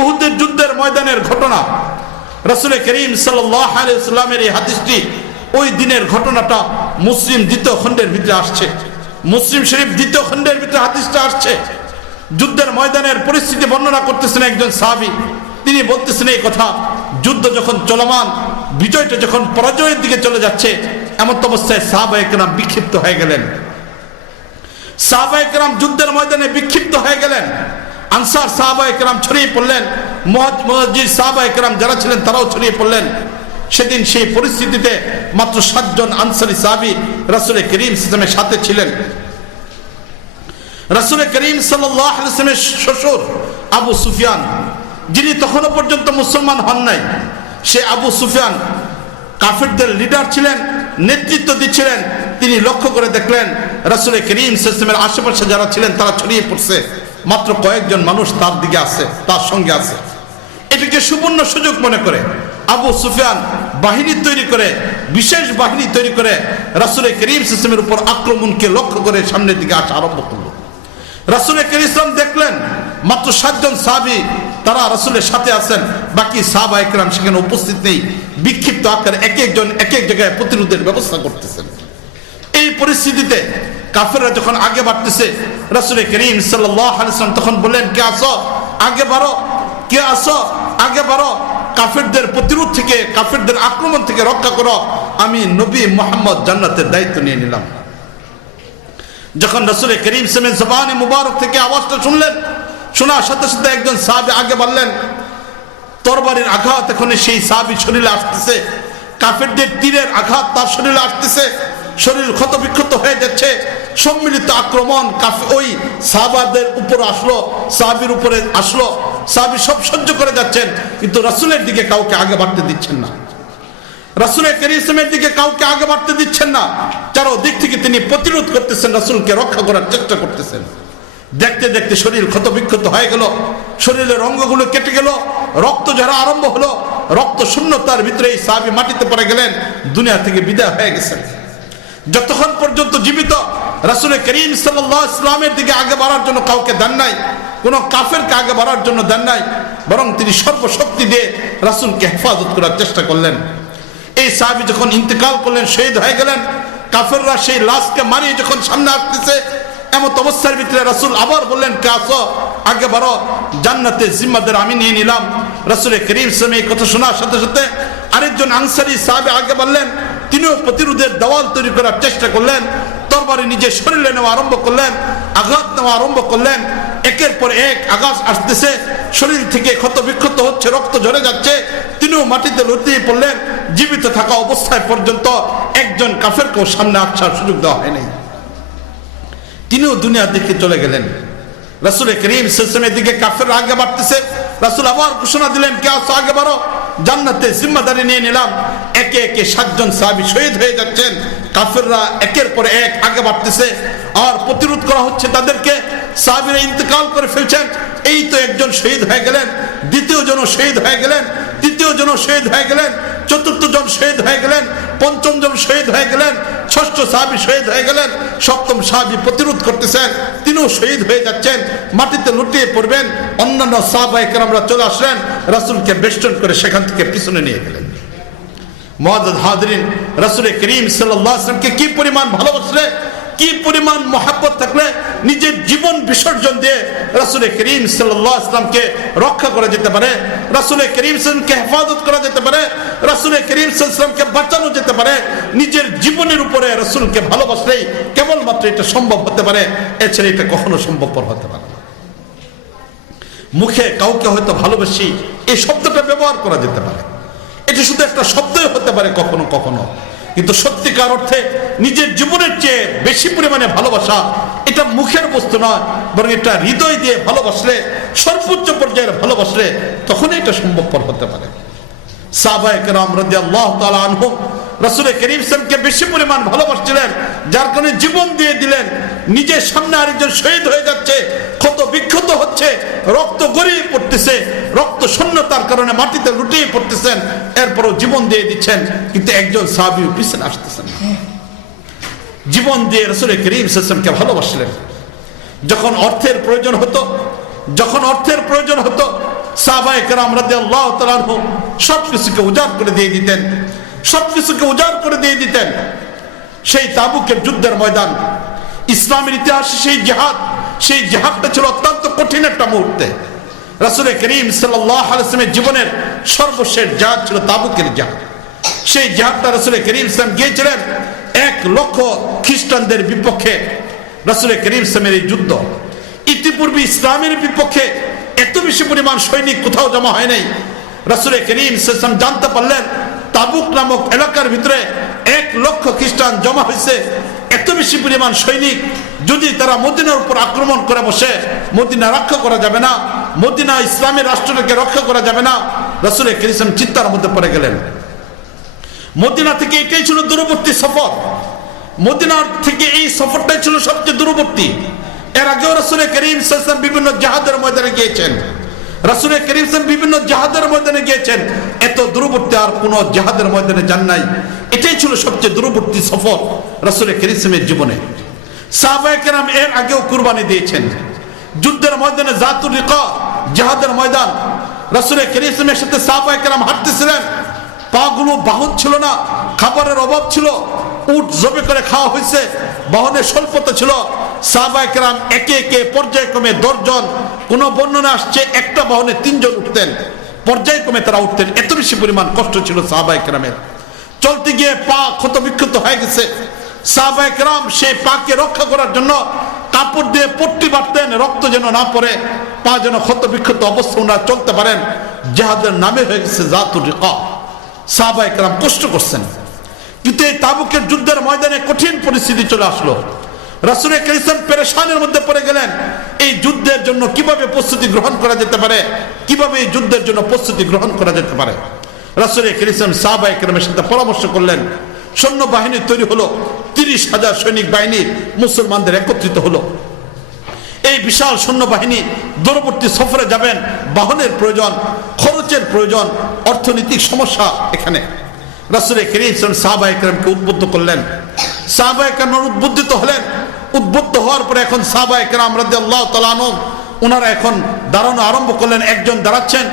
উহুদের যুদ্ধের ময়দানের ঘটনা, রাসূল করিম সাল্লাল্লাহু আলাইহি ওয়াসাল্লামের এই হাদিসটি ওই দিনের ঘটনাটা মুসলিম দ্বিতীয় খণ্ডের ভিতরে আসছে। মুসলিম শরীফ দ্বিতীয় খণ্ডের ভিতরে হাদিসটা আসছে। যুদ্ধের ময়দানের পরিস্থিতি বর্ণনা করতেছেন একজন সাহাবী। তিনি বলতেছেন এই কথা, যুদ্ধ যখন চলমান, বিজয়টা যখন পরাজয়ের দিকে চলে যাচ্ছে, এমন অবস্থায় সাহাবায়ে কেরাম বিক্ষিপ্ত হয়ে গেলেন। সাহাবায়ে কেরাম যুদ্ধের ময়দানে বিক্ষিপ্ত হয়ে গেলেন। আনসার সাহাবায়ে কেরাম ছড়িয়ে পড়লেন, মুহাজির সাহাবায়ে কেরাম যারা ছিলেন তারাও ছড়িয়ে পড়লেন। সেদিন সেই পরিস্থিতিতে মাত্র 7 জন আনসারী সাহাবী রাসূল করিম সাল্লাল্লাহু আলাইহি ওয়াসাল্লামের সাথে ছিলেন। রাসূল করিম সাল্লাল্লাহু আলাইহি ওয়াসাল্লামের শ্বশুর আবু সুফিয়ান, যিনি তখনও পর্যন্ত মুসলমান হন নাই, সে আবু সুফিয়ান কাফিরদের লিডার ছিলেন, নেতৃত্ব দিচ্ছিলেন। তিনি লক্ষ্য করে দেখলেন রাসূল করিম সাল্লাল্লাহু আলাইহি ওয়াসাল্লামের আশেপাশে যারা ছিলেন তারা ছড়িয়ে পড়ছে, মাত্র কয়েকজন মানুষ তার দিকে আছে, তার সঙ্গে আছে। এটিকে সুবর্ণ সুযোগ মনে করে আবু সুফিয়ান বাহিনী তৈরি করে, বিশেষ বাহিনী তৈরি করে রাসূল করিম সাল্লাল্লাহু আলাইহি ওয়াসাল্লামের উপর আক্রমণকে লক্ষ্য করে সামনের দিকে আসা আরম্ভ করল। রাসূল করিম সাল্লাল্লাহু দেখলেন মাত্র 7 জন সাহাবী তারা রাসূলের সাথে আছেন, বাকি সাহাবায়ে কেরাম সেখানে উপস্থিত নেই। বিক্ষিপ্ত আকারে এক একজন এক এক জায়গায় প্রতিরোধের ব্যবস্থা করতেছেন। এই পরিস্থিতিতে কাফেররা যখন আগে বাড়তেছে, রাসূল করিম সাল্লাল্লাহু আলাইহি ওয়াসাল্লাম তখন বললেন, কে আসো আগে বাড়ো, কে আসো আগে বাড়ো, কাফেরদের প্রতিরোধ থেকে, কাফেরদের আক্রমণ থেকে রক্ষা করো, আমি নবী মুহাম্মদ জান্নাতের দায়িত্ব নিয়ে নিলাম। যখন রাসূল করিম সাল্লাল্লাহু আলাইহি ওয়াসাল্লাম জবানে মুবারক থেকে আওয়াজটা শুনলেন, শোনার সাথে সাথে একজন সাহাবী আগে বাড়লেন। তরবারির আঘাত এখন সেই সাহাবীর শরীরে আসতেছে, কাফেরদের তীরের আঘাত তার শরীরে আসতেছে, শরীর ক্ষতবিক্ষত হয়ে যাচ্ছে। সম্মিলিত আক্রমণ ওই সাহাবাদের উপর আসলো, সাহাবীর উপরে আসলো। সাহাবী সব সহ্য করে যাচ্ছেন, কিন্তু রাসূলের দিকে কাউকে আগে বাড়তে দিচ্ছেন না, রাসূল করিমের দিকে কাউকে আগে বাড়তে দিচ্ছেন না। চারদিক থেকে তিনি প্রতিরোধ করতেছেন, রাসূলকে রক্ষা করার চেষ্টা করতেছেন। দেখতে দেখতে শরীর ক্ষতবিক্ষত হয়ে গেল, শরীরের অঙ্গগুলো কেটে গেল, রক্ত ঝরা আরম্ভ হলো। রক্ত শূন্যতার ভিতরে এই সাহাবী মাটিতে পড়ে গেলেন, দুনিয়া থেকে বিদায় হয়ে গেছেন। যতক্ষণ পর্যন্ত জীবিত রাসূল করিম সাল্লাল্লাহু আলাইহি ওয়াসাল্লামের দিকে আগে বাড়ার জন্য কাউকে দেন নাই, কোনো কাফেরকে আগে বাড়ার জন্য দেন নাই, বরং তিনি সর্বশক্তি দিয়ে রাসূলকে হেফাজত করার চেষ্টা করলেন। এই সাহাবী যখন ইন্তেকাল করলেন, শহীদ হয়ে গেলেন, কাফেররা সেই লাশকে মারিয়ে যখন সামনে আসতেছে, এমন অবস্থার ভিতরে রাসূল আবার বললেন, কে আসো আগে বাড়ো, জান্নাতের জিম্মাদার আমি নিয়ে নিলাম। রাসূল করিম সাল্লাল্লাহু আলাইহি ওয়াসাল্লাম এই কথা শোনার সাথে সাথে আরেকজন আনসারী সাহাবী আগে বাড়লেন, তিনিও প্রতিরোধের দেওয়াল তৈরি করার চেষ্টা করলেন। তরবারি নিজের শরীরে নেওয়া আরম্ভ করলেন, আঘাত নেওয়া আরম্ভ করলেন। একের পর এক আঘাত আসতেছে, শরীর থেকে ক্ষত বিক্ষত হচ্ছে, রক্ত ঝরে যাচ্ছে। তিনিও মাটিতে লুটিয়ে পড়লেন। জীবিত থাকা অবস্থায় পর্যন্ত একজন কাফেরকেও সামনে আসার সুযোগ দেওয়া হয়নি, তিনিও দুনিয়া থেকে চলে গেলেন। রাসূল করিম সাল্লাল্লাহু আলাইহি ওয়াসাল্লামের দিকে কাফেররা আগে বাড়তেছে, রাসূল আবার ঘোষণা দিলেন, কে আসো আগে বাড়ো, জান্নাতের জিম্মাদারি নিয়ে নিলাম। একে একে 7 জন সাহাবী শহীদ হয়ে যাচ্ছেন। কাফেররা একের পর এক আগে বাড়তেছে, আর প্রতিরোধ করা হচ্ছে তাদেরকে। সাহাবীরা ইন্তেকাল করে ফেলছেন। এই তো একজন শহীদ হয়ে গেলেন, দ্বিতীয় জন শহীদ হয়ে গেলেন, তৃতীয় জন শহীদ হয়ে গেলেন, চতুর্থ জন শহীদ হয়ে গেলেন, পঞ্চম জন শহীদ হয়ে গেলেন, ষষ্ঠ সাহাবী শহীদ হয়ে গেলেন, সপ্তম সাহাবী প্রতিরোধ করতেছেন, তিনিও শহীদ হয়ে যাচ্ছেন, মাটিতে লুটিয়ে পড়বেন। অন্যান্য সাহাবায়ে কেরামরা চলে আসলেন, রাসূলকে বেষ্টন করে সেখান থেকে পিছনে নিয়ে গেলেন। মুআজ্জাজ হাজরিন, রাসূল করিম সাল্লাল্লাহু আলাইহি ওয়াসাল্লামকে কি পরিমাণ ভালোবাসলে, কি পরিমাণ মহব্বত থাকলে নিজের জীবন বিসর্জন দিয়ে রাসূল করিম সাল্লাল্লাহু আলাইহি ওয়াসাল্লামকে রক্ষা করা যেতে পারে, রাসূল করিম সাল্লাল্লাহু আলাইহি ওয়াসাল্লামকে হেফাজত করা যেতে পারে, রাসূল করিম সাল্লাল্লাহু আলাইহি ওয়াসাল্লামকে বাঁচানো যেতে পারে। নিজের জীবনের উপরে রাসূলকে ভালোবাসলেই কেবলমাত্র এটা সম্ভব হতে পারে, এছাড়া এটা কখনো সম্ভবপর হতে পারে না। মুখে কাউকে হয়তো ভালোবাসি এই শব্দটা ব্যবহার করা যেতে পারে, এটা শুধু একটা শব্দই হতে পারে কখনো কখনো, কিন্তু সত্যিকার অর্থে নিজের জীবনের চেয়ে বেশি পরিমাণে ভালোবাসা এটা মুখের বস্তু নয়, বরং এটা হৃদয় দিয়ে ভালোবাসলে, সর্বোচ্চ পর্যায়ের ভালোবাসলে তখনই এটা সম্ভবপর হতে পারে। সাহাবায়ে কেরাম রাদিয়াল্লাহু তাআলা আনহুম রাসূল করিম সাল্লাল্লাহু আলাইহি ওয়াসাল্লামকে বেশি পরিমাণ ভালোবাসছিলেন, যার কারণে জীবন দিয়ে দিলেন। নিজের সামনে আরেকজন শহীদ হয়ে যাচ্ছে, ক্ষত বিক্ষত হচ্ছে, রক্ত গড়িয়ে পড়তেছে, রক্ত শূন্যতার কারণে মাটিতে লুটিয়ে পড়তেছেন, এরপরও জীবন দিয়ে দিচ্ছেন, কিন্তু একজন সাহাবীও পিছনে আসতেছেন না। জীবন দিয়ে রাসূল করিম সাল্লাল্লাহু আলাইহি ওয়াসাল্লামকে ভালোবাসলেন। যখন অর্থের প্রয়োজন হতো, সাহাবায়ে কেরাম রাদিয়াল্লাহু তাআলা আনহু সবকিছুকে উজাড় করে দিয়ে দিতেন, সবকিছুকে উজাড় করে দিয়ে দিতেন। সেই তাবুকের যুদ্ধের ময়দান, ইসলামের ইতিহাসে সেই জিহাদটা ছিল অত্যন্ত কঠিন একটা মুহূর্তে। রাসূল করিম সাল্লাল্লাহু আলাইহি ওয়াসাল্লামের জীবনের সর্বশেষ জিহাদ ছিল তাবুকের জিহাদ। সেই জিহাদটা রাসূল করিম সাল্লাল্লাহু গিয়েছিলেন 1 লক্ষ খ্রিস্টানদের বিপক্ষে। রাসূল করিম সাল্লাল্লাহু এই যুদ্ধ ইতিপূর্বে ইসলামের বিপক্ষে এত বেশি পরিমাণ সৈনিক কোথাও জমা হয় নাই। রাসূল করিম সাল্লাল্লাহু জানতে পারলেন তাবুক নামক এলাকার ভিতরে 1 লক্ষ খ্রিস্টান জমা হয়েছে। এত বেশি পরিমাণ সৈনিক, যদি তারা মদিনার উপর আক্রমণ করে বসে, মদিনা রক্ষা করা যাবে না, মদিনা ইসলামের রাষ্ট্রটাকে রক্ষা করা যাবে না। রাসূল করিম চিন্তার মধ্যে পড়ে গেলেন। মদিনা থেকে এটাই ছিল দূরবর্তী সফর, মদিনার থেকে এই সফরটাই ছিল সবচেয়ে দূরবর্তী। এর আগেও রাসূল করিম সাল্লাল্লাহু আলাইহি ওয়াসাল্লাম বিভিন্ন জিহাদের ময়দানে গিয়েছেন, রাসূল করিম সাল্লাল্লাহু বিভিন্ন জিহাদের ময়দানে গিয়েছেন, এত দূরবর্তী আর কোনো জিহাদের ময়দানে যান নাই। এটাই ছিল সবচেয়ে দূরবর্তী সফর রাসূল করিমের জীবনে। সাহাবায়ে কেরাম এর আগেও কুরবানি দিয়েছেন। যুদ্ধের ময়দানে জাতুর রিকা জিহাদের ময়দান, রাসূল করিমের সাথে সাহাবায়ে কেরাম হাঁটতেছিলেন, পাগুলো বাহন ছিল না, খাবারের অভাব ছিল, উট জবে করে খাওয়া হয়েছে, বাহনের স্বল্পতা ছিল। সাহাবায়ে কেরাম একে একে পর্যায়ক্রমে 10 জন, কোন বর্ণনা আসছে একটা বাহনে 3 জন উঠতেন, পর্যায়ক্রমে তারা উঠতেন। এত বেশি পরিমাণ কষ্ট ছিল সাহাবায়ে কেরামের। চলতে গিয়ে পা ক্ষত বিক্ষত হয়ে গেছে। সাহাবায়ে কেরাম সেই পাকে রক্ষা করার জন্য কাপড় দিয়ে পট্টি বাঁধতেন, রক্ত যেন না পড়ে, পা যেন ক্ষত বিক্ষত অবস্থা ওনারা চলতে পারেন। জিহাদের নামে হয়ে গেছে জাতুর রিকা। সাহাবায়ে কেরাম কষ্ট করছেন, কিন্তু এই তাবুকের যুদ্ধের ময়দানে কঠিন পরিস্থিতি চলে আসলো। রাসূল করিম পেরেশানের মধ্যে পড়ে গেলেন। এই যুদ্ধের জন্য কিভাবে প্রস্তুতি গ্রহণ করা যেতে পারে, কিভাবে এই যুদ্ধের জন্য প্রস্তুতি গ্রহণ করা যেতে পারে। রাসূল করিম সাহাবায়ে কেরামের সাথে পরামর্শ করলেন। সৈন্য বাহিনী তৈরি হলো, 30,000 সৈনিক বাহিনী মুসলমানদের একত্রিত হলো। এই বিশাল সৈন্যবাহিনী দূরবর্তী সফরে যাবেন, বাহনের প্রয়োজন, খরচের প্রয়োজন, অর্থনৈতিক সমস্যা। এখানে রাসূল করিম সাহাবায়ে কেরামকে উদ্বুদ্ধ করলেন। সাহাবায়ে কেরাম উদ্বুদ্ধিত হলেন। উদ্বুদ্ধ হওয়ার পরে এখন সাহাবায়ে কেরাম রাদিয়াল্লাহু তাআলা আনহু ওনারা এখন দাঁড়ানো আরম্ভ করলেন। একজন দাঁড়াচ্ছেন,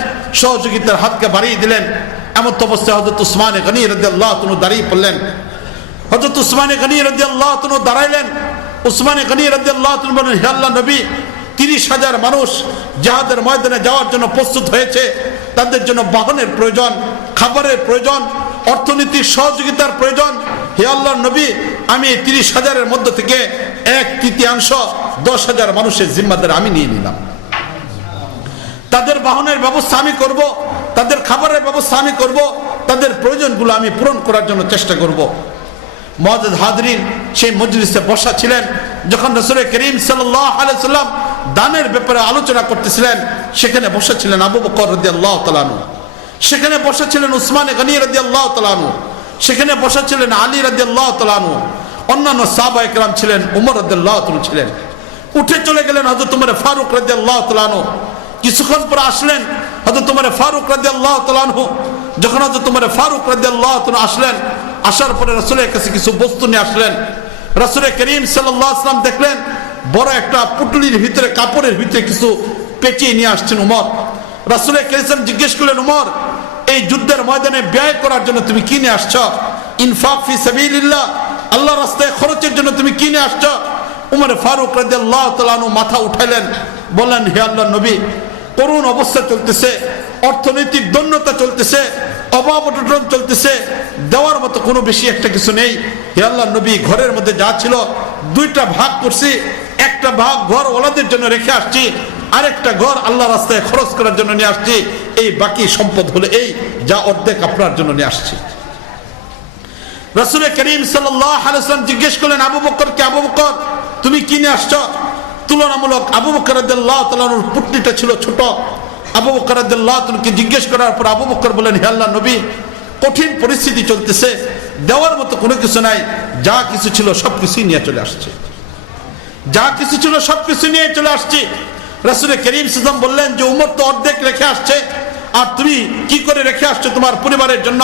সহযোগিতার হাতকে বাড়িয়ে দিলেন। এমন তো অবস্থায় হযরত উসমান গনি রাদিয়াল্লাহু তাআলা দাঁড়িয়ে পড়লেন। হযরত উসমান গনি রাদিয়াল্লাহু তাআলা দাঁড়াইলেন। উসমান গনি রাদিয়াল্লাহু তাআলা বলেন, হে আল্লাহর নবী, 30,000 মানুষ জিহাদের ময়দানে যাওয়ার জন্য প্রস্তুত হয়েছে। তাদের জন্য বাহনের প্রয়োজন, খাবারের প্রয়োজন, অর্থনৈতিক সহযোগিতার প্রয়োজন। হে আল্লাহর নবী, আমি 30,000-এর মধ্য থেকে 1/3 10,000 মানুষের জিম্মাদার আমি নিয়ে নিলাম। তাদের বাহনের ব্যবস্থা আমি করব, তাদের খাবারের ব্যবস্থা আমি করব, তাদের প্রয়োজনগুলো আমি পূরণ করার জন্য চেষ্টা করব। মুআজ্জাজ হাজরিন, সেই মজলিসে বসা ছিলেন যখন রাসূল করিম সাল্লাল্লাহু আলাইহি ওয়াসাল্লাম দানের ব্যাপারে আলোচনা করতেছিলেন। সেখানে বসা ছিলেন আবু বকর রাদিয়াল্লাহু তাআলা আনহু, সেখানে বসা ছিলেন উসমান গনি রাদিয়াল্লাহু তাআলা আনহু, সেখানে বসা ছিলেন আলী রাদিয়াল্লাহু তাআলা আনহু, অন্যান্য সাহাবায়ে কেরাম ছিলেন, উমর রাদিয়াল্লাহু তাআলা ছিলেন। উঠে চলে গেলেন হযরত উমর ফারুক রাদিয়াল্লাহু তাআলা আনহু। কিছুক্ষণ পর আসলেন হযরত উমর ফারুক রাদিয়াল্লাহু তাআলা আনহু। যখন হযরত উমর ফারুক রাদিয়াল্লাহু তাআলা আসলেন, আসার পরে রাসূলের কাছে কিছু বস্তু নিয়ে আসলেন। রাসূল করিম সাল্লাল্লাহু আলাইহি ওয়াসাল্লাম দেখলেন বড় একটা পুটলির ভিতরে, কাপড়ের ভিতরে কিছু পেঁচিয়ে নিয়ে আসছেন উমর। রাসূল করিম জিজ্ঞেস করলেন, উমর, এই যুদ্ধের ময়দানে ব্যয় করার জন্য তুমি কি নিয়ে আসছো? ইনফাক ফি সাবিলিল্লাহ, আল্লাহর রাস্তায় খরচের জন্য তুমি কি নিয়ে আসছো? উমর ফারুক রাদিয়াল্লাহু তাআলা আনহু মাথা উঠাইলেন, বললেন, হে আল্লাহর নবী, করুণ অবস্থা চলতেছে, অর্থনৈতিক দৈন্যতা চলতেছে, অভাব অনটন চলতেছে, দেওয়ার মতো কোনো বেশি একটা কিছু নেই। হে আল্লাহর নবী, ঘরের মধ্যে যা ছিল 2টা ভাগ করছি, একটা ভাগ ঘর ওলাদের জন্য রেখে আসছি, আরেকটা ঘর আল্লাহ রাস্তায় খরচ করার জন্য নিয়ে আসছি। এই বাকি সম্পদ হলো এই, যা অর্ধেক আপনার জন্য নিয়ে আসছি। রাসূল করিম সাল্লাল্লাহু আলাইহি ওয়াসাল্লাম জিজ্ঞেস করলেন আবু বকরকে, আবু বকর, তুমি কি নিয়ে আসছো? তুলনামূলক আবু বকর রাদিয়াল্লাহু তাআলা আনহুর পুটলিটা ছিল ছোট। আবু বকর রাদিয়াল্লাহু তাআলাকে জিজ্ঞেস করার পর আবু বকর বলেন, হে আল্লাহর নবী, কঠিন পরিস্থিতি চলতেছে, দেওয়ার মতো কোনো কিছু নাই, যা কিছু ছিল সবকিছুই নিয়ে চলে আসছে, যা কিছু ছিল সবকিছু নিয়ে চলে আসছি। রাসূল করিম সাল্লাল্লাহু আলাইহি ওয়াসাল্লাম বললেন যে উমর তো অর্ধেক রেখে আসছে, আর তুমি কি করে রেখে আসছো তোমার পরিবারের জন্য?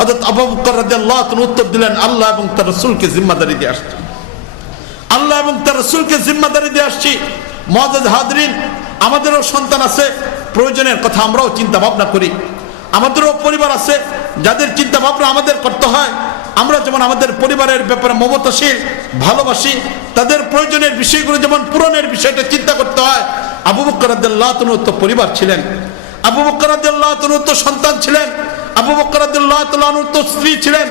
হযরত আবু বকর রাদিয়াল্লাহু তাআলা উত্তর দিলেন, আল্লাহ এবং তার রাসূলকে জিম্মাদারি দিয়ে আসছি, আল্লাহ এবং তার রাসূলকে জিম্মাদারি দিয়ে আসছি। মুআজ্জাজ হাজরিন, আমাদেরও সন্তান আছে, প্রয়োজনের কথা আমরাও চিন্তা ভাবনা করি। আমাদেরও পরিবার আছে যাদের চিন্তা ভাবনা আমাদের করতে হয়। আমরা যেমন আমাদের পরিবারের ব্যাপারে মমতাশীল, ভালোবাসি, তাদের প্রয়োজনের বিষয়গুলো যেমন পূরণের বিষয়টা চিন্তা করতে হয়। আবু বকর রাদিয়াল্লাহু তাআলা তো পরিবার ছিলেন, আবু বকর রাদিয়াল্লাহু তাআলা তো সন্তান ছিলেন, আবু বকর রাদিয়াল্লাহু তাআলা তো স্ত্রী ছিলেন।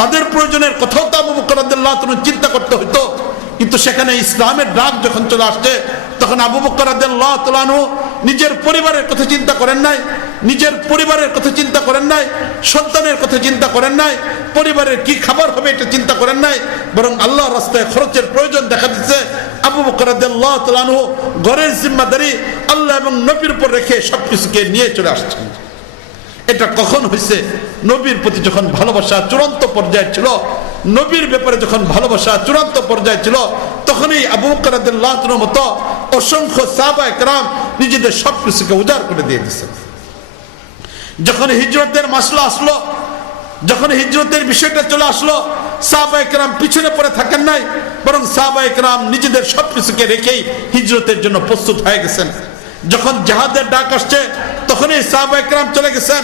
তাদের প্রয়োজনের কথাও তো আবু বকর রাদিয়াল্লাহু তাআলা চিন্তা করতে হতো। কিন্তু সেখানে ইসলামের ডাক যখন চলে আসছে, তখন আবু বকর রাদিয়াল্লাহু তাআলা নিজের পরিবারের কথা চিন্তা করেন নাই, নিজের পরিবারের কথা চিন্তা করেন নাই, সন্তানের কথা চিন্তা করেন নাই, পরিবারের কি খাবার হবে এটা চিন্তা করেন নাই, বরং আল্লাহর রাস্তায় খরচের প্রয়োজন দেখা দিচ্ছে। আবু বকর রাদিয়াল্লাহু তাআলা ঘরের জিম্মাদারি আল্লাহ এবং নবীর উপর রেখে সবকিছুকে নিয়ে চলে আসছেন। এটা কখন হয়েছে? নবীর প্রতি যখন ভালোবাসা চূড়ান্ত পর্যায়ে ছিল, নবীর ব্যাপারে যখন ভালোবাসা চূড়ান্ত পর্যায়ে ছিল, তখনই আবু বকর রাদিয়াল্লাহু তাআলার মতো অসংখ্য সাহাবায়ে কেরাম নিজেদের সবকিছুকে উজাড় করে দিয়ে দিয়েছেন। যখন হিজরতের মাসলা আসলো, যখন হিজরতের বিষয়টা চলে আসলো, সাহাবায়ে কেরাম পিছনে পড়ে থাকেন নাই, বরং সাহাবায়ে কেরাম নিজেদের সবকিছুকে রেখেই হিজরতের জন্য প্রস্তুত হয়ে গেছেন। যখন জিহাদের ডাক আসছে, তখনই সাহাবায়ে কেরাম চলে গেছেন।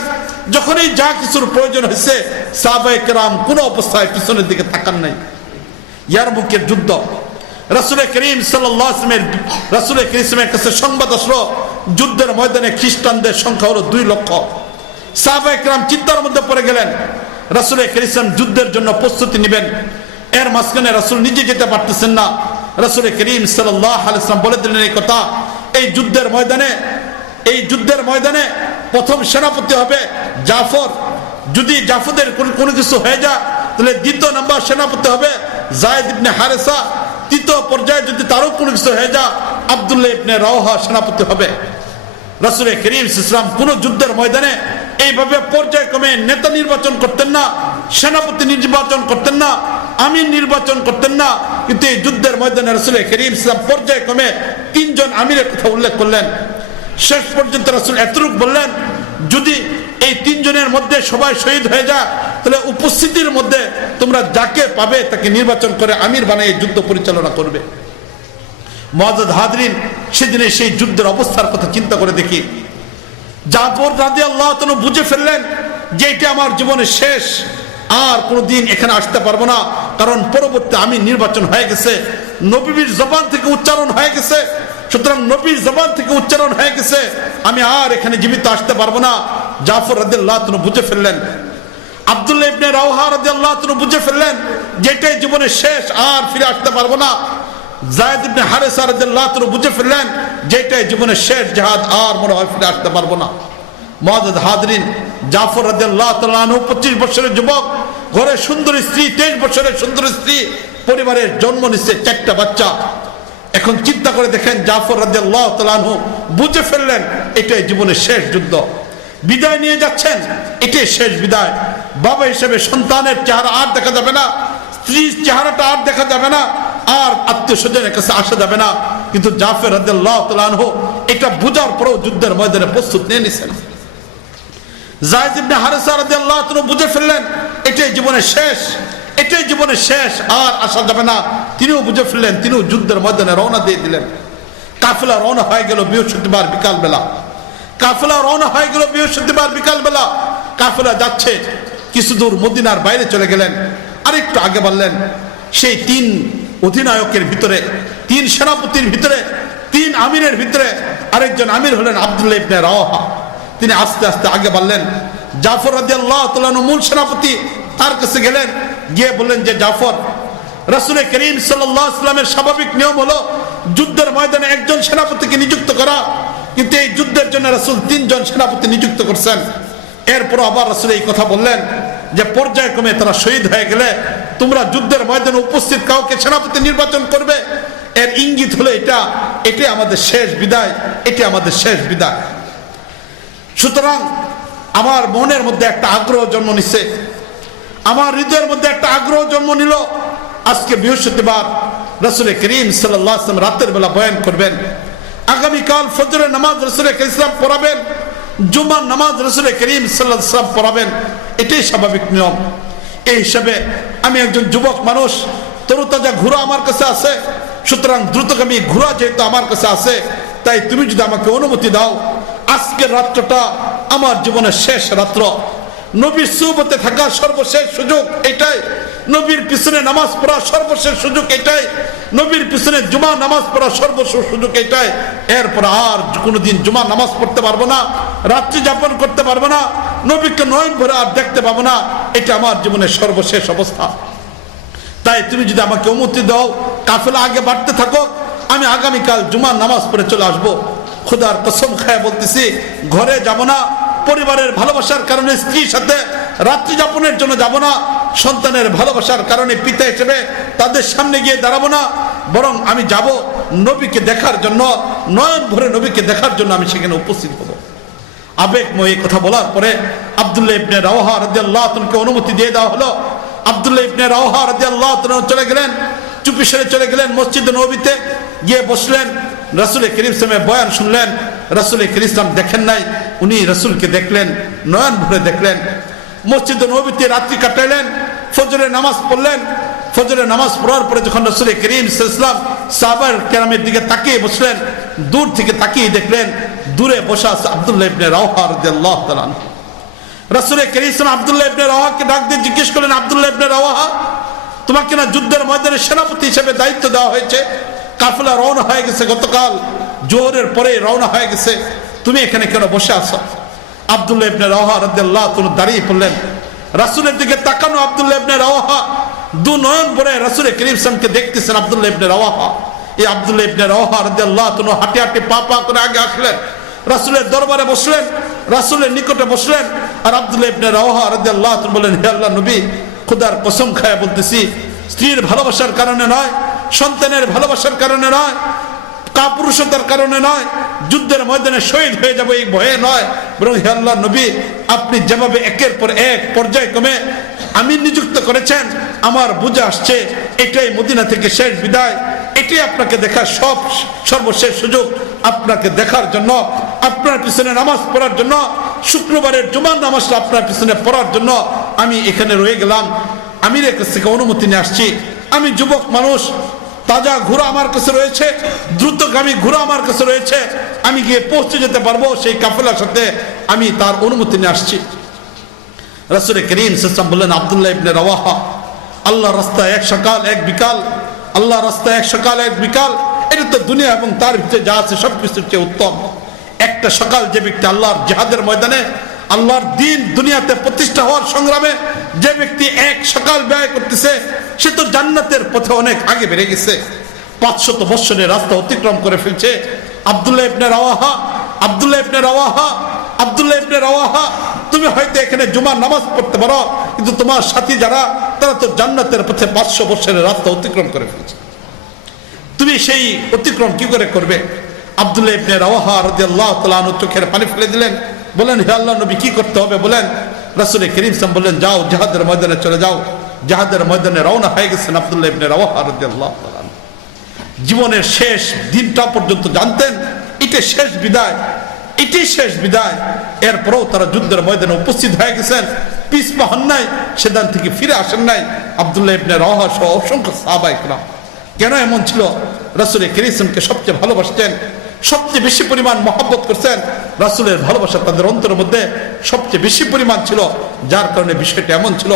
যখনই যা কিছুর প্রয়োজন হয়েছে, সাহাবায়ে কেরাম কোনো অবস্থায় পিছনের দিকে তাকান নাই। ইয়ারমুকের যুদ্ধ, রাসূল করিম সাল্লাল্লাহু আলাইহি ওয়াসাল্লামের কাছে সংবাদ আসলো, যুদ্ধের ময়দানে খ্রিস্টানদের সংখ্যা হলো 2 লক্ষ। সাহাবায়ে কেরাম চিন্তার মধ্যে পড়ে গেলেন। রাসূল করিম যুদ্ধের জন্য প্রস্তুতি নেবেন, এর মাঝখানে রাসূল নিজে যেতে পারতেছেন না। রাসূল করিম সাল্লাল্লাহু আলাইহি ওয়াসাল্লাম বলে দিলেন এই কথা, এই যুদ্ধের ময়দানে প্রথম সেনাপতি হবে জাফর। যদি জাফরের কোনো কিছু হয়ে যায়, তাহলে দ্বিতীয় নাম্বার সেনাপতি হবে যায়েদ ইবনে হারেসা। তৃতীয় পর্যায়ে যদি তারও কোনো কিছু হয়ে যায়, আব্দুল্লাহ ইবনে রাওহা সেনাপতি হবে। রাসূল করিম সাল্লাল্লাহু আলাইহি ওয়াসাল্লাম কোন যুদ্ধের ময়দানে এইভাবে পর্যায়ক্রমে নেতা নির্বাচন করতেন না, সেনাপতি নির্বাচন করতেন না, আমির নির্বাচন করতেন না। কিন্তু এই যুদ্ধের ময়দানে রাসূল করিম সাল্লাল্লাহু আলাইহি ওয়াসাল্লাম পর্যায়ক্রমে 3 জন আমিরের কথা উল্লেখ করলেন। শেষ পর্যন্ত রাসূল এতটুকু বললেন, যদি এই 3 জনের মধ্যে সবাই শহীদ হয়ে যায়, তাহলে উপস্থিতির মধ্যে তোমরা যাকে পাবে তাকে নির্বাচন করে আমির বানিয়ে যুদ্ধ পরিচালনা করবে। মুআজ্জাজ হাজরিন, সেদিনে সেই যুদ্ধের অবস্থার কথা চিন্তা করে দেখি। জাফর রাদিয়াল্লাহু তাআলা বুঝে ফেললেন যে এটা আমার জীবনের শেষ, আর কোনোদিন এখানে আসতে পারবো না, কারণ পরবর্তী আমির নির্বাচন হয়ে গেছে, নবীর জবান থেকে উচ্চারণ হয়ে গেছে। সুতরাং নবীর জবান থেকে উচ্চারণ হয়ে গেছে, আমি আর এখানে জীবিত আসতে পারবো না। জাফর রাদিয়াল্লাহু তাআলা বুঝে ফেললেন, আব্দুল্লাহ ইবনে রাওহা রাদিয়াল্লাহু তাআলা বুঝে ফেললেন যে এটাই জীবনের শেষ, আর ফিরে আসতে পারবো না। যায়েদ ইবনে হারেসা রাদিয়াল্লাহু তাআলা বুঝে ফেললেন যে এটাই জীবনের শেষ জিহাদ, আর মনে হয় ফিরে আসতে পারবো না। মুআজ্জাজ হাজরিন, জাফর রাদিয়াল্লাহু তাআলা 25 বছরের যুবক, ঘরে সুন্দর স্ত্রী, 23 বছরের সুন্দর স্ত্রী, পরিবারের জন্ম নিচ্ছে 4টা বাচ্চা। এখন চিন্তা করে দেখেন, জাফর রাদিয়াল্লাহু তাআলা বুঝে ফেললেন এটাই জীবনের শেষ যুদ্ধ, বিদায় নিয়ে যাচ্ছেন, এটাই শেষ বিদায়। বাবা হিসেবে সন্তানের চেহারা আর দেখা যাবে না, স্ত্রীর চেহারাটা আর দেখা যাবে না, আর আত্মীয় স্বজনের কাছে আসা যাবে না। কিন্তু জাফর রাদিয়াল্লাহু তাআলা এটা বুঝার পরেও যুদ্ধের ময়দানে প্রস্তুত নিয়ে নিছেন। যায়েদ ইবনে হারেসা রাদিয়াল্লাহু তাআলা বুঝে ফেললেন এটাই জীবনের শেষ, এটাই জীবনের শেষ, আর আসা যাবে না। তিনিও বুঝে ফেললেন, তিনিও যুদ্ধের ময়দানে রওনা দিয়ে দিলেন। কাফেলা রওনা হয়ে গেল বৃহস্পতিবার বিকালবেলা। কাফেলা রওনা হয়ে গেল বৃহস্পতিবার বিকালবেলা। কাফেলা যাচ্ছে, কিছু দূর মদিনার বাইরে চলে গেলেন। আরেকটু আগে বললেন, সেই 3 অধিনায়কের ভিতরে, 3 সেনাপতির ভিতরে, 3 আমিরের ভিতরে আরেকজন আমির হলেন আব্দুল্লাহ ইবনে রাওহা। তিনি আস্তে আস্তে আগে বললেন, জাফর রাদিয়াল্লাহু তাআলা মূল সেনাপতি, তার কাছে গেলেন, গিয়ে বললেন যে জাফর, রাসূল করিম সাল্লাল্লাহু আলাইহি ওয়াসাল্লামের স্বাভাবিক নিয়ম হলো যুদ্ধের ময়দানে একজন সেনাপতিকে নিযুক্ত করা, কিন্তু এই যুদ্ধের জন্য রাসূল 3 জন সেনাপতি নিযুক্ত করছেন। এরপর আবার রাসূল এই কথা বললেন যে পর্যায়ক্রমে তারা শহীদ হয়ে গেলে তোমরা যুদ্ধের ময়দানে উপস্থিত কাউকে সেনাপতি নির্বাচন করবে। এর ইঙ্গিত হলো এটাই আমাদের শেষ বিদায়, এটি আমাদের শেষ বিদায়। সুতরাং আমার মনের মধ্যে একটা আগ্রহ জন্ম নিচ্ছে, আমার হৃদয়ের মধ্যে একটা আগ্রহ জন্ম নিল। আজকে বৃহস্পতিবার, রাসূল করিম সাল্লাল্লাহু আলাইহি ওয়াসাল্লাম রাতের বেলা বয়ান করবেন, আগামীকাল ফজরের নামাজ রাসূল করিম পড়াবেন, জুমার নামাজ রাসূল করিম সাল্লাল্লাহু আলাইহি ওয়াসাল্লাম পড়াবেন। এটাই স্বাভাবিক নিয়ম। এই হিসাবে আমি একজন যুবক মানুষ, তরুতাজা ঘোড়া আমার কাছে আছে, সুতরাং দ্রুতগামী ঘোড়া যেহেতু আমার কাছে আছে, তাই তুমি যদি আমাকে অনুমতি দাও, আজকের রাত্রটা আমার জীবনের শেষ রাত্র, নবীর সুহবতে থাকার সর্বশেষ সুযোগ এটাই, নবীর পিছনে নামাজ পড়ার সর্বশেষ সুযোগ এটাই, নবীর পিছনে জুমা নামাজ পড়ার সর্বশেষ সুযোগ এটাই। এরপর আর কোনোদিন জুমা নামাজ পড়তে পারবো না, রাত্রি যাপন করতে পারবো না, নবীকে নয়ন ভরে আর দেখতে পাবো না। এটা আমার জীবনের সর্বশেষ অবস্থা। তাই তুমি যদি আমাকে অনুমতি দাও, কাফেলা আগে বাড়তে থাকো, আমি আগামীকাল জুমার নামাজ পড়ে চলে আসবো। খোদার কসম খায় বলতেছি, ঘরে যাব না, পরিবারের ভালোবাসার কারণে স্ত্রীর সাথে রাত্রি যাপনের জন্য যাব না, সন্তানের ভালোবাসার কারণে পিতা হিসেবে তাদের সামনে গিয়ে দাঁড়াবো না, বরং আমি যাব নবীকে দেখার জন্য, নয়ন ভরে নবীকে দেখার জন্য আমি সেখানে উপস্থিত হব। আবেগময় কথা বলার পরে আব্দুল্লাহ ইবনে রাওয়াহা রাদিয়াল্লাহু আনহুকে অনুমতি দিয়ে দেওয়া হলো। আব্দুল্লাহ ইবনে রাওয়াহা রাদিয়াল্লাহু আনহু চলে গেলেন, চুপি সরে চলে গেলেন মসজিদে নববীতে, গিয়ে বসলেন, রাসূল করিম সাল্লাল্লাহু বয়ান শুনলেন। রাসূল করিম সাল্লাল্লাহু দেখেন নাই, উনি রাসূলকে দেখলেন, নয়ন ভরে দেখলেন। মসজিদে নববীতে রাত্রি কাটালেন, ফজরের নামাজ পড়লেন। ফজরের নামাজ পড়ার পরে যখন রাসূল করিম সাল্লাল্লাহু আলাইহি ওয়াসাল্লাম সাহাবায়ে কেরামের দিকে তাকিয়ে বসলেন, দূর থেকে তাকিয়ে দেখলেন দূরে বসা আছে আব্দুল্লাহ ইবনে রাওয়াহা রাদিয়াল্লাহু তাআলা আনহু। রাসূল করিম সাল্লাল্লাহু আব্দুল্লাহ ইবনে রাওয়াহাকে ডাক দিয়ে জিজ্ঞেস করলেন, আব্দুল্লাহ ইবনে রাওয়াহা, তোমাকে না যুদ্ধের ময়দানে সেনাপতি হিসেবে দায়িত্ব দেওয়া হয়েছে, কাফেলা রওনা হয়ে গেছে, গতকাল জোহরের পরে রওনা হয়ে গেছে, তুমি এখানে কেন বসে আছো? আব্দুল্লাহ ইবনে রাওয়াহা রাদিয়াল্লাহু তাআলা দাঁড়িয়ে পড়লেন, রাসূলের দিকে তাকানো আব্দুল্লাহ ইবনে রাওয়াহা দু নয়ন ভরে রাসূল করিম সাল্লাল্লাহু দেখতেছেন। আব্দুল্লাহ ইবনে রাওয়াহা, এই আব্দুল্লাহ ইবনে রাওয়াহা রাদিয়াল্লাহু তাআলা হাঁটে হাঁটে পা পা করে আগে আসলেন, রাসূলের দরবারে বসলেন, রাসূলের নিকটে বসলেন। আর আব্দুল্লাহ ইবনে রাওয়াহা রাদিয়াল্লাহু তাআলা বলেন, হে আল্লাহর নবী, খোদার কসম খায় বলতেছি, স্ত্রীর ভালোবাসার কারণে নয়, সন্তানের ভালোবাসার কারণে নয়, কাপুরুষতার কারণে নয়, যুদ্ধের ময়দানে শহীদ হয়ে যাবো এই ভয়ে নয়, বরং হে আল্লাহর নবী, আপনি যেভাবে একের পর এক পর্যায়ক্রমে আমি নিযুক্ত করেছেন, আমার বুঝে আসছে এটাই মদিনা থেকে শেষ বিদায়, এটাই আপনাকে দেখার সর্বশেষ সুযোগ, আপনাকে দেখার জন্য, আপনার পিছনে নামাজ পড়ার জন্য, শুক্রবারের জুমার নামাজটা আপনার পিছনে পড়ার জন্য আমি এখানে রয়ে গেলাম। আমিরের কাছ থেকে অনুমতি নিয়ে আসছি, আমি যুবক মানুষ, তাজা ঘোড়া আমার কাছে রয়েছে, দ্রুতগামী ঘোড়া আমার কাছে রয়েছে, আমি গিয়ে পৌঁছে যেতে পারবো সেই কাফেলার সাথে, আমি তার অনুমতি নিয়ে আসছি। রাসূল করিম সাল্লাল্লাহু আলাইহি ওয়াসাল্লাম বললেন, আব্দুল্লাহ ইবনে রাওয়াহা, আল্লাহর রাস্তায় এক সকাল এক বিকাল, আল্লাহর রাস্তায় এক সকাল এক বিকাল, এটা তো দুনিয়া এবং তার ভিতরে যা আছে সবকিছুর চেয়ে উত্তম। একটা সকাল যে ব্যক্তি আল্লাহর জিহাদের ময়দানে, আল্লাহর দ্বীন দুনিয়াতে প্রতিষ্ঠা হওয়ার সংগ্রামে যে ব্যক্তি এক সকাল ব্যয় করতেছে, সে তো জান্নাতের পথে অনেক আগে বেড়ে গেছে, 500 বছরের রাস্তা অতিক্রম করে ফেলছে। আব্দুল্লাহ ইবনে রাওয়াহা, আব্দুল্লাহ ইবনে রাওয়াহা, আব্দুল্লাহ ইবনে রাওয়াহা, তুমি হয়তো এখানে জুমার নামাজ পড়তে পারো, কিন্তু তোমার সাথী যারা, তারা তো জান্নাতের পথে 500 বছরের রাস্তা অতিক্রম করে ফেলছে, তুমি সেই অতিক্রম কি করে করবে? আব্দুল্লাহ ইবনে রাওয়াহা রাদিয়াল্লাহু তাআলা আনহু চোখের পানি ফেলে দিলেন, বলেন, হে আল্লাহর নবী, কি করতে হবে বলেন? রাসূল করিম সাল্লাল্লাহু আলাইহি ওয়াসাল্লাম বললেন, যাও জিহাদের ময়দানে চলে যাও। জিহাদের ময়দানে রওনা হয়ে গেছেন আব্দুল্লাহ ইবনে রাওয়াহা রাদিয়াল্লাহু তাআলা আনহু। জীবনের শেষ দিনটা পর্যন্ত জানতেন এটা শেষ বিদায়, এটাই শেষ বিদায়। এরপরেও তারা যুদ্ধের ময়দানে উপস্থিত হয়ে গেছেন, পিছপা হন নাই, সেদান থেকে ফিরে আসেন নাই। আব্দুল্লাহ ইবনে রাওয়াহা সহ অসংখ্য সাহাবায়ে কেরাম। কেন এমন ছিল? রাসূল করিম সাল্লাল্লাহু আলাইহি ওয়াসাল্লামকে সবচেয়ে ভালোবাসতেন, সবচেয়ে বেশি পরিমাণ মহব্বত করতেন, রাসূলের ভালোবাসা তাদের অন্তরের মধ্যে সবচেয়ে বেশি পরিমাণ ছিল, যার কারণে বিষয়টা এমন ছিল,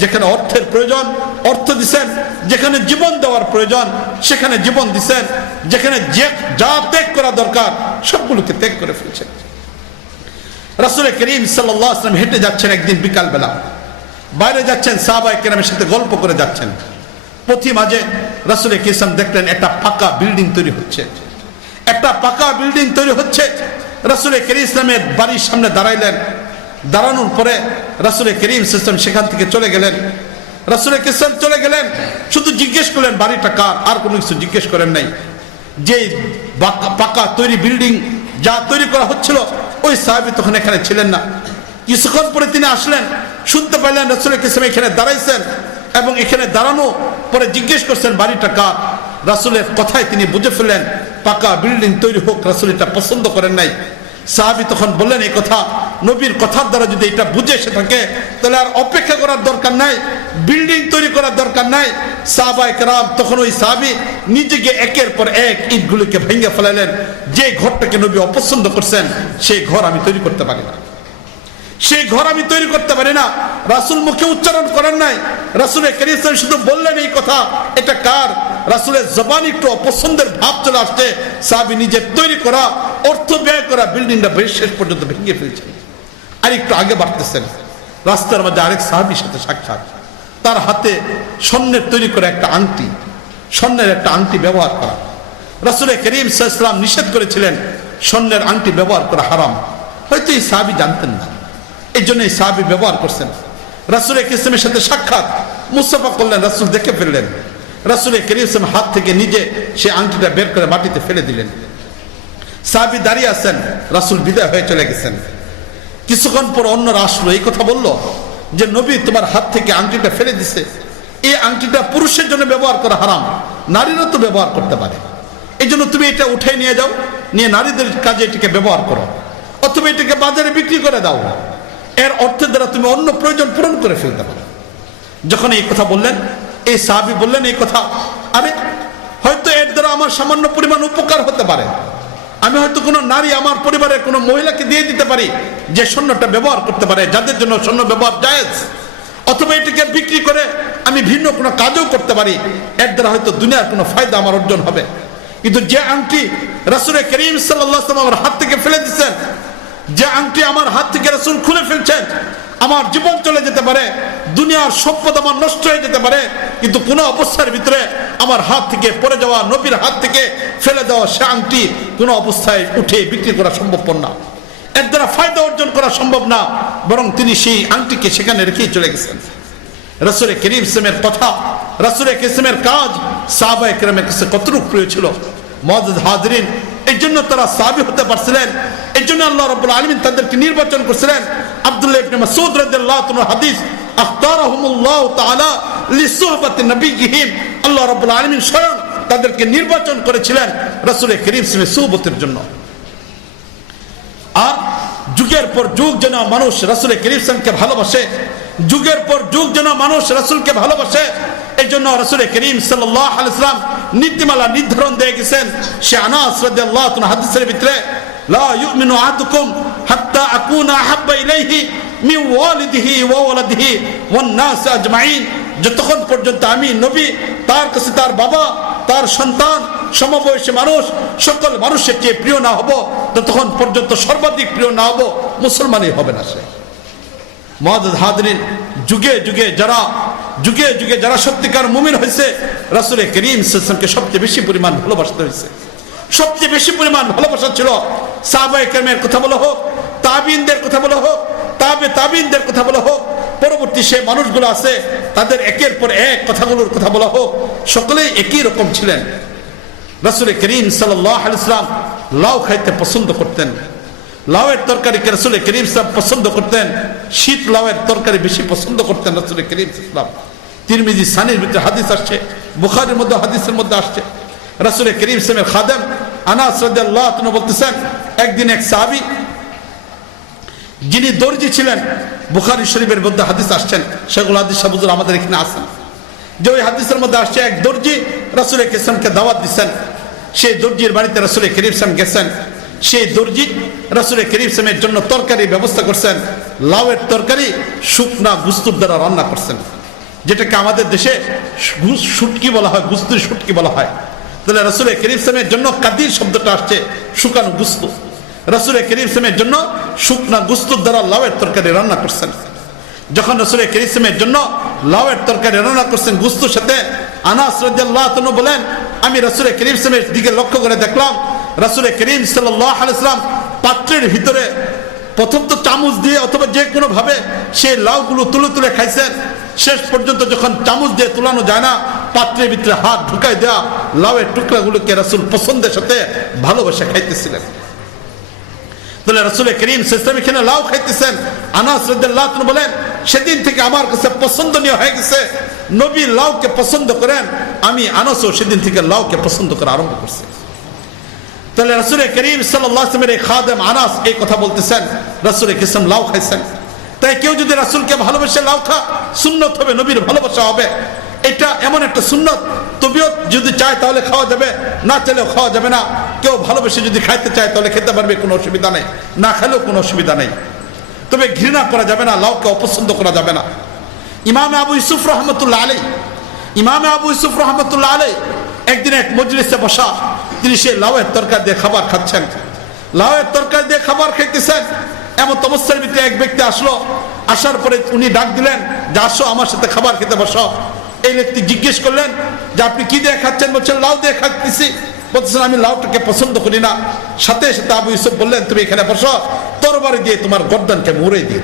যেখানে অর্থের প্রয়োজন অর্থ দিছেন, যেখানে জীবন দেওয়ার প্রয়োজন সেখানে জীবন দিছেন, যেখানে যা ত্যাগ করা দরকার সবগুলোকে ত্যাগ করে ফেলছেন। রাসূল করিম সাল্লাল্লাহু আলাইহি ওয়াসাল্লাম হেঁটে যাচ্ছেন একদিন বিকালবেলা, বাইরে যাচ্ছেন, সাহাবায়ে কেরামের সাথে গল্প করে যাচ্ছেন। পথি মাঝে রাসূল করিম সাল্লাল্লাহু আলাইহি ওয়াসাল্লাম দেখলেন একটা পাকা বিল্ডিং তৈরি হচ্ছে, একটা পাকা বিল্ডিং তৈরি হচ্ছে। রাসূল করিম ইসলামের বাড়ির সামনে দাঁড়াইলেন, দাঁড়ানোর পরে রাসূল করিম সাল্লাল্লাহু সেখান থেকে চলে গেলেন। রাসূল করিম চলে গেলেন, শুধু জিজ্ঞেস করলেন বাড়িটা কার, আর কোনো কিছু জিজ্ঞেস করেন নাই। যে পাকা তৈরি বিল্ডিং যা তৈরি করা হচ্ছিল, ওই সাহাবী তখন এখানে ছিলেন না। কিছুক্ষণ পরে তিনি আসলেন, শুনতে পাইলেন রাসূল করিম এখানে দাঁড়াইছেন, এবং এখানে দাঁড়ানো পরে জিজ্ঞেস করছেন বাড়িটা কার। রাসূলের কথায় তিনি বুঝে ফেললেন পাকা বিল্ডিং তৈরি হোক, রাসূল এটা পছন্দ করেন নাই। সাহাবী তখন বললেন, এই কথা নবীর কথার দ্বারা যদি এটা বুঝে এসে থাকে, তাহলে আর অপেক্ষা করার দরকার নাই, বিল্ডিং তৈরি করার দরকার নাই, সাহাবায়ে কেরাম তখন ওই সাহাবী নিজেকে একের পর এক ইটগুলোকে ভেঙে ফেলালেন। যে ঘরটাকে নবী অপছন্দ করছেন সেই ঘর আমি তৈরি করতে পারি না, সেই ঘর আমি তৈরি করতে পারি না। রাসূল মুখে উচ্চারণ করেন নাই, রাসূল কারীম শুধু বললেন এই কথা। এটা কার? রাসূলের জবানে একটু অপছন্দের ভাব চলে আসছে। সাহাবী নিজে তৈরি করা, অর্থ ব্যয় করা বিল্ডিংটা শেষ পর্যন্ত ভেঙে ফেলছেন। আর একটু আগে বাড়তেছেন, রাস্তার মধ্যে আরেক সাহাবীর সাথে সাক্ষাৎ। তার হাতে স্বর্ণের তৈরি করা একটা আংটি, স্বর্ণের একটা আংটি ব্যবহার করা। রাসূল কারীম সাল্লাল্লাহু আলাইহি ওয়াসাল্লাম নিষেধ করেছিলেন স্বর্ণের আংটি ব্যবহার করা হারাম। হয়তো এই সাহাবী জানতেন না, এই জন্য এই সাহাবী ব্যবহার করছেন। রাসূল কারীমের সাথে সাক্ষাৎ, মুসাফা করলেন, রাসূল দেখে ফেললেন। রাসূল কারীম হাত থেকে নিজে সে আংটিটা বের করে মাটিতে ফেলে দিলেন। সাহাবী দাঁড়িয়ে আছেন, রাসূল বিদায় হয়ে চলে গেছেন। কিছুক্ষণ পর অন্যরা আসলো, এই কথা বলল যে নবী তোমার হাত থেকে আংটিটা ফেলে দিছে। এই আংটিটা পুরুষের জন্য ব্যবহার করা হারাম, নারীরা তো ব্যবহার করতে পারে। এই জন্য তুমি এটা উঠাই নিয়ে যাও, নিয়ে নারীদের কাজে এটাকে ব্যবহার করো, অথবা এটাকে বাজারে বিক্রি করে দাও। এর অর্থের দ্বারা তুমি অন্য প্রয়োজন পূরণ করে ফেলতে পারো। যখন এই কথা বললেন, এই সাহাবী বললেন এই কথা, আরে হয়তো এর দ্বারা আমার সামান্য পরিমাণ উপকার হতে পারে। আমি হয়তো কোনো নারী, আমার পরিবারের কোনো মহিলাকে দিয়ে দিতে পারি যে স্বর্ণটা ব্যবহার করতে পারে, যাদের জন্য স্বর্ণ ব্যবহার জায়েজ। অথবা এটাকে বিক্রি করে আমি ভিন্ন কোনো কাজও করতে পারি, এর দ্বারা হয়তো দুনিয়ার কোনো ফায়দা আমার অর্জন হবে। কিন্তু যে আংটি রাসূল কারীম সাল্লাল্লাহু আলাইহি ওয়াসাল্লাম আমার হাত থেকে ফেলে দিচ্ছেন, যে আংটি আমার হাত থেকে রাসূল খুলে ফেলছেন, আমার জীবন চলে যেতে পারে, দুনিয়ার সম্পদ আমার নষ্ট হয়ে যেতে পারে, কিন্তু কোনো অবস্থার ভিতরে আমার হাত থেকে পড়ে যাওয়া, নবীর হাত থেকে ফেলে দেওয়া সে আংটি কোনো অবস্থায় উঠে বিক্রি করা সম্ভবপর না, এর দ্বারা ফায়দা অর্জন করা সম্ভব না। বরং তিনি সেই আংটিকে সেখানে রেখেই চলে গেছেন। রাসূল কারীম সাল্লাল্লাহু আলাইহি ওয়াসাল্লামের কথা, রাসূল কারীমের কাজ সাহাবায়ে কেরামের কাছে কতটুকু প্রিয় ছিল। মুআজ্জাজ হাজিরিন, এই জন্য তারা সাহাবী হতে পারছিলেন, এই জন্য আল্লাহ রাব্বুল আলামিন তাদেরকে নির্বাচন করেছিলেন। আব্দুল্লাহ ইবনে মাসউদ রাদিয়াল্লাহু তাআলা হাদিস, আখতারাহুমুল্লাহু তাআলা লিসুহবাতি নবিয়্যিহিম, আল্লাহ রাব্বুল আলামিন স্বয়ং তাদেরকে নির্বাচন করেছিলেন রাসূল কারীম সাল্লাল্লাহু সুহবতের জন্য। আর যুগের পর যুগ যেন মানুষ রাসূল কারীম সাল্লাল্লাহু ভালোবাসে, যুগের পর যুগ যেন মানুষ রাসূলকে ভালোবাসে। এই জন্য রাসূল কারীম সাল্লাল্লাহু আলাইহি ওয়াসাল্লাম নীতিমালা নির্ধারণ দিয়ে গেছেন। সে আনাস রাদিয়াল্লাহু তাআলা হাদিসের ভিতরে, লা ইউমিনু আহাদুকুম হাত্তা আকুনা আহাব্বা ইলাইহি মিন ওয়ালিদিহি ওয়া ওয়ালাদিহি ওয়ান নাস আজমাইন, যতক্ষণ পর্যন্ত আমি নবী, তার কাছে তার বাবা, তার সন্তান, সমবয়সী মানুষ, সকল মানুষের চেয়ে প্রিয় না হব, ততক্ষণ পর্যন্ত সর্বাধিক প্রিয় না হব, মুসলমানই হবে না সে। মুআজ্জাজ হাজিরিন, যুগে যুগে যারা সত্যিকার মুমিন হয়েছে, রাসূল কারীম সাল্লাল্লাহু আলাইহি ওয়াসাল্লামকে সবচেয়ে বেশি পরিমাণ ভালোবাসতে হয়েছে। সবচেয়ে বেশি পরিমাণ ভালোবাসা ছিল সাহাবায়ে কেরামের কথা বলা হোক, তাবিঈনদের কথা বলা হোক, তাবিঈনদের কথা বলা হোক, পরবর্তী সে মানুষগুলো আছে তাদের একের পর এক কথাগুলোর কথা বলা হোক, সকলেই একই রকম ছিলেন। রাসূল কারীম সাল্লাল্লাহু আলাইহি ওয়াসাল্লাম লাউ খাইতে পছন্দ করতেন। লাউয়ের তরকারিকে রাসূল কারীম সাল্লাল্লাহু পছন্দ করতেন। শীত লাউয়ের তরকারি বেশি পছন্দ করতেন রাসূল কারীম সাল্লাল্লাহু। তিরমিজি সানির ভিতরে হাদিস আসছে, বুখারীর মধ্যে হাদিসের মধ্যে আসছে, রাসূল কারীম সাল্লাল্লাহু খাদেম আনাস রাদিয়াল্লাহু তাআলা বলতেছেন, একদিন এক সাহাবী যিনি দর্জি ছিলেন, বুখারী শরীফের মধ্যে হাদিস আসছেন, সেগুলো হাদিস হুজুর আমাদের এখানে আসেন, যে ওই হাদিসের মধ্যে আসছে এক দর্জি রাসূল কারীমকে দাওয়াত দিচ্ছেন। সেই দর্জির বাড়িতে রাসূল কারীম গেছেন। সেই দর্জি রাসূল কারীমের জন্য তরকারি ব্যবস্থা করছেন, লাউয়ের তরকারি শুকনা গুস্তুর দ্বারা রান্না করছেন, যেটাকে আমাদের দেশে শুটকি বলা হয়, গুস্তুর শুটকি বলা হয়। তাহলে রাসূল কারীমের জন্য কাদির শব্দটা আসছে শুকানো গুস্তু। রাসূল কারীমের জন্য শুকনা গুস্তুর দ্বারা লাউয়ের তরকারি রান্না করছেন। যখন রাসূল কারীমের জন্য লাউয়ের তরকারি রান্না করছেন গুস্তুর সাথে, আনাস রাদিয়াল্লাহু তাআলা বলেন, আমি রাসূল কারীমের দিকে লক্ষ্য করে দেখলাম রাসূল কারীম সাল্লাল্লাহু আলাইহি ওয়াসাল্লাম পাত্রের ভিতরে প্রথম তো চামচ দিয়ে অথবা যে কোনো ভাবে সেই লাউগুলো তুলে তুলে খাইছেন। শেষ পর্যন্ত যখন চামচ দিয়ে তুলানো যায় না, পাত্রের ভিতরে হাত ঢুকাই দেওয়া লাউয়ের টুকরাগুলোকে রাসূল পছন্দের সাথে ভালোবাসা খাইতেছিলেন। তাহলে রাসূল কারীম সাল্লাল্লাহু আলাইহি ওয়াসাল্লাম এখানে লাউ খাইতেছেন। আনাস রাদিয়াল্লাহু তাআলা বলেন, সেদিন থেকে আমার কাছে পছন্দনীয় হয়ে গেছে, নবী লাউকে পছন্দ করেন, আমি আনাসও সেদিন থেকে লাউকে পছন্দ করা আরম্ভ করছি। তাহলে রাসূল কারীম সাল্লাল্লাহু আলাইহি ওয়াসাল্লামের খাদেম আনাস এই কথা বলতেছেন, রাসূল কারীম লাউ খাইছেন। তাই কেউ যদি রাসূলকে ভালোবাসে লাউ খা, সুন্নত হবে, নবীর ভালোবাসা হবে। এটা এমন একটা সুন্নত, তবিও যদি চায় তাহলে খাওয়া যাবে, না চাইলেও খাওয়া যাবে না। কেউ ভালোবেসে যদি খাইতে চায় তাহলে খেতে পারবে, কোনো অসুবিধা নেই, না খেলেও কোনো অসুবিধা নেই। তবে ঘৃণা করা যাবে না, লাউকে অপছন্দ করা যাবে না। ইমামে আবু ইউসুফ রহমতুল্লাহ আলাই, ইমামে আবু ইউসুফ রহমতুল্লাহ আলাই একদিন এক মজলিসে বসা, তিনি সেই লাউয়ের তরকারি দিয়ে খাবার খাচ্ছেন, লাউয়ের তরকারি দিয়ে খাবার খাইতেছেন। এমন অবস্থার ভিতরে এক ব্যক্তি আসলো, আসার পরে উনি ডাক দিলেন যে আসো আমার সাথে খাবার খেতে বসো। এই ব্যক্তি জিজ্ঞেস করলেন যে আপনি কি দিয়ে খাচ্ছেন? বলছেন লাউ দিয়ে খাচ্ছি। বলতেছেন আমি লাউটাকে পছন্দ করি না। সাথে সাথে আবু ইউসুফ বললেন তুমি এখানে বসো, তরবারি দিয়ে তোমার গর্দানকে মুড়ে দিই,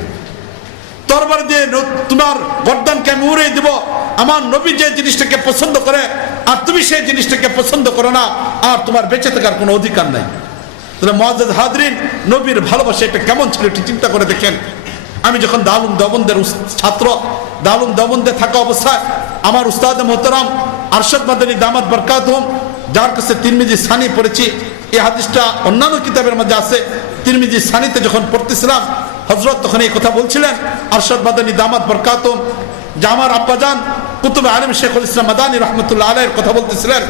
তরবারি দিয়ে তোমার গর্দানকে আমি উড়িয়ে দিব। আমার নবী যে জিনিসটাকে পছন্দ করে আর তুমি সেই জিনিসটাকে পছন্দ করো না, আর তোমার বেঁচে থাকার কোনো অধিকার নাই। তাহলে মুআজ্জাজ হাজরিন, নবীর ভালোবাসা এটা কেমন ছিল একটু চিন্তা করে দেখেন। আমি যখন দারুল দেওবন্দের ছাত্র, দারুল দেওবন্দে থাকা অবস্থায় আমার উস্তাদ মোহতারাম আরশাদ মাদানী দামাত বরকাতুহুম, যার কাছে তিরমিজি সানি পড়েছি, এই হাদিসটা অন্যান্য কিতাবের মধ্যে আছে। তিরমিজি সানিতে যখন পড়তেছিলাম, হযরত তখন এই কথা বলছিলেন, আরশাদ মাদানী দামাত বরকাতুহুম, যে আমার আব্বাজান কুতুবে আলেম শেখুল ইসলাম মাদানী রহমতুল্লাহ আলাইহির কথা বলতেছিলেন।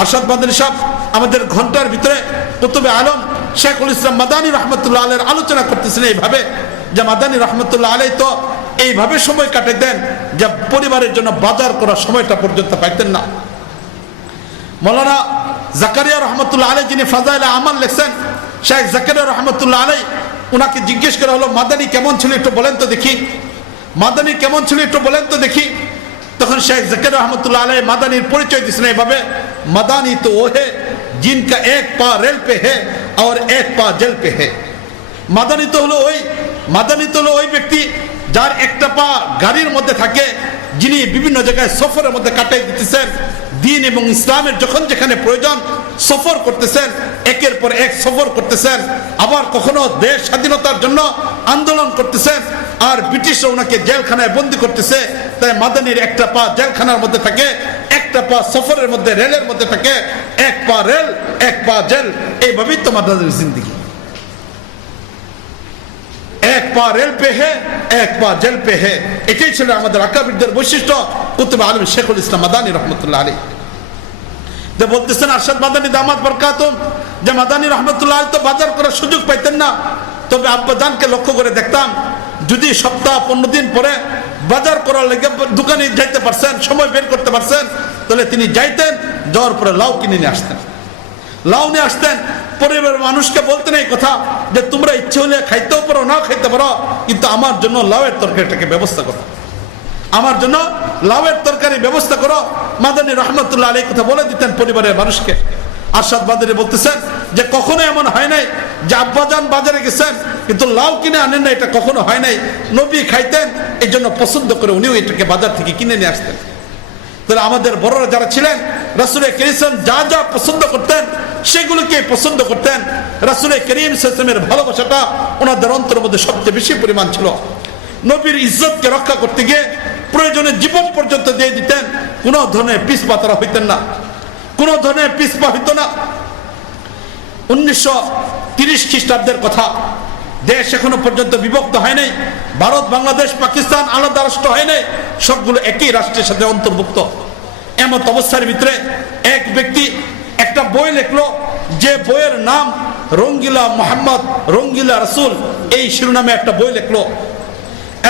আরশাদ মাদানী সাহেব আমাদের ঘন্টার ভিতরে কুতুবে আলম শেখুল ইসলাম মাদানী রহমতুল্লাহ আলাইহির আলোচনা করতেছিলেন এইভাবে, যে মাদানী রহমতুল্লাহ আলাইহি তো এইভাবে সময় কাটাতেন যে পরিবারের জন্য বাজার করার সময়টা পর্যন্ত পাইতেন না। মৌলানা জাকারিয়া রহমতুল্লাহ আলাইহি যিনি ফাজাইলে আমাল লিখছেন, শেখ জাকারিয়া রহমতুল্লাহ আলাইহি, ওনাকে জিজ্ঞেস করা হলো মাদানী কেমন ছিল একটু বলেন তো দেখি, মাদানী কেমন ছিল একটু বলেন তো দেখি। তখন শেখ জাকারিয়া রহমতুল্লাহ আলাইহি মাদানীর পরিচয় দিয়েছেন এইভাবে, মাদানী তো ও হে জিনকা এক পা রেল পে হে আর এক পা জেল পে হে। মাদানী তো হলো ওই, মাদানী তো হলো ওই ব্যক্তি যার একটা পা গাড়ির মধ্যে থাকে, যিনি বিভিন্ন জায়গায় সফরের মধ্যে কাটাই দিতেছেন, দিন এবং ইসলামের যখন যেখানে প্রয়োজন সফর করতেছেন, একের পর এক সফর করতেছেন। আবার কখনো দেশ স্বাধীনতার জন্য আন্দোলন করতেছেন, আর ব্রিটিশরা ওনাকে জেলখানায় বন্দি করতেছে। তাই মাদানীর একটা পা জেলখানার মধ্যে থাকে, একটা পা সফরের মধ্যে রেলের মধ্যে থাকে, এক পা রেল এক পা জেল। এইভাবেই তো মাদানীর জিন্দেগি, এক পা রেল পে হে এক পা জেল পে হে। এটাই ছিল আমাদের আকাবিরদের বৈশিষ্ট্য। কুতুবে আলম শেখুল ইসলাম মাদানী রহমতুল্লাহ আলাইহি যে বলতেছেন আরশাদ মাদানী দামাত বরকাতুহুম, যে মাদানী রহমতুল্লাহ আলাইহি তো বাজার করার সুযোগ পাইতেন না। তবে আব্বাজানকে লক্ষ্য করে দেখতাম, যদি সপ্তাহ 15 দিন পরে বাজার করার লেগে দোকানে যাইতে পারছেন, সময় বের করতে পারছেন, তাহলে তিনি যাইতেন, যাওয়ার পরে লাউ কিনে নিয়ে আসতেন, লাউ নিয়ে আসতেন। পরিবারের মানুষকে বলতেন এই কথা যে তোমরা ইচ্ছে হলে খাইতেও পারো না খাইতে পারো, কিন্তু আমার জন্য লাউয়ের তরকারিটাকে ব্যবস্থা করো, আমার জন্য লাউয়ের তরকারি ব্যবস্থা করো। মাদানী রহমতুল্লাহ আলাইহি কথা বলে দিতেন পরিবারের মানুষকে। আরশাদ মাদানী বলতেছেন যে কখনো এমন হয় নাই যে আব্বাজান বাজারে গেছেন কিন্তু লাউ কিনে আনেন না, এটা কখনো হয় নাই। নবী খাইতেন, এই জন্য পছন্দ করে উনিও এটাকে বাজার থেকে কিনে নিয়ে আসতেন। তাহলে আমাদের বড়রা যারা ছিলেন, রাসূল করিম যা যা পছন্দ করতেন সেগুলোকে পছন্দ করতেন। রাসূল করিম সাল্লাল্লাহু আলাইহি ভালোবাসাটা ওনাদের অন্তরের মধ্যে সবচেয়ে বেশি পরিমাণ ছিল। নবীর ইজ্জতকে রক্ষা করতে গিয়ে প্রয়োজনে জীবন পর্যন্ত দিয়ে দিতেন, কোনো ধরনের পিছপা তারা হইতেন না, কোনো ধরনের পিছপা হইত না। 1930 খ্রিস্টাব্দের কথা, দেশ এখনো পর্যন্ত বিভক্ত হয় নাই, ভারত বাংলাদেশ পাকিস্তান আলাদা রাষ্ট্র হয় নাই, সবগুলো একই রাষ্ট্রের সাথে অন্তর্ভুক্ত। এমন অবস্থার ভিতরে এক ব্যক্তি একটা বই লিখলো, যে বইয়ের নাম রঙ্গিলা মোহাম্মদ রঙ্গিলা রাসূল, এই শিরোনামে একটা বই লিখলো।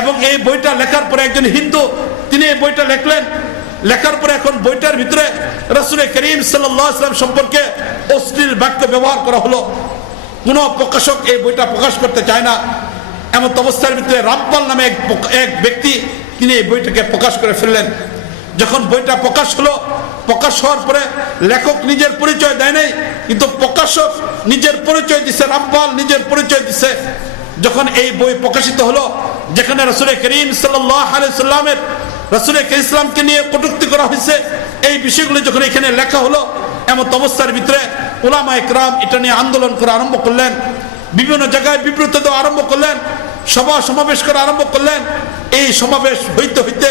এবং এই বইটা লেখার পরে একজন হিন্দু তিনি এই বইটা লিখলেন। লেখার পরে এখন বইটার ভিতরে রাসূল করিম সাল্লাল্লাহু আলাইহি ওয়াসাল্লাম সম্পর্কে অশ্লীল বাক্য ব্যবহার করা হলো। কোন প্রকাশক এই বইটা প্রকাশ করতে চায় না। এমন অবস্থার ভিতরে রামপাল নামে এক ব্যক্তি তিনি এই বইটাকে প্রকাশ করে ফেললেন। যখন বইটা প্রকাশ হলো, প্রকাশ হওয়ার পরে লেখক নিজের পরিচয় দেয় নাই, কিন্তু প্রকাশক নিজের পরিচয় দিছে, রামপাল নিজের পরিচয় দিছে। যখন এই বই প্রকাশিত হলো, যেখানে রাসূল করিম সাল্লাল্লাহু আলাইহি সাল্লামের রাসূল ইসলামকে নিয়ে কটূক্তি করা হয়েছে, এই বিষয়গুলো যখন এখানে লেখা হলো, এমন অবস্থার ভিতরে উলামায়ে কেরাম এটা নিয়ে আন্দোলন করা আরম্ভ করলেন, বিভিন্ন জায়গায় বিবৃতি দেওয়া আরম্ভ করলেন, সভা সমাবেশ করা আরম্ভ করলেন। এই সমাবেশ হইতে হইতে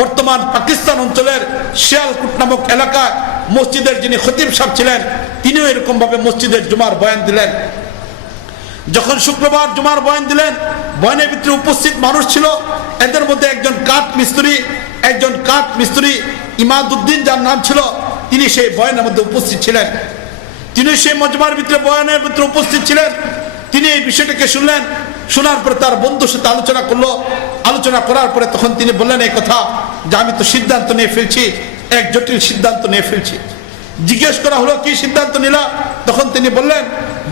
বর্তমান পাকিস্তান অঞ্চলের শিয়ালকুট নামক এলাকায় মসজিদের যিনি খতিব সাহেব ছিলেন, তিনিও এরকম ভাবে মসজিদের জুমার বয়ান দিলেন। যখন শুক্রবার জুমার বয়ান দিলেন, বয়ানের ভিতরে উপস্থিত মানুষ ছিল, এদের মধ্যে একজন কাঠ মিস্ত্রি, একজন কাঠ মিস্ত্রি ইমাদউদ্দিন যার নাম ছিল, তিনি সেই বয়ানের মধ্যে উপস্থিত ছিলেন। তিনি সেই মজমার ভিতরে বয়ানের ভিতরে উপস্থিত ছিলেন। তিনি এই বিষয়টাকে শুনলেন। শোনার পরে তার বন্ধুর সাথে আলোচনা করলো। আলোচনা করার পরে তখন তিনি বললেন এই কথা যে আমি তো সিদ্ধান্ত নিয়ে ফেলছি, এক জটিল সিদ্ধান্ত নিয়ে ফেলছি। জিজ্ঞেস করা হলো কি সিদ্ধান্ত নিলা? তখন তিনি বললেন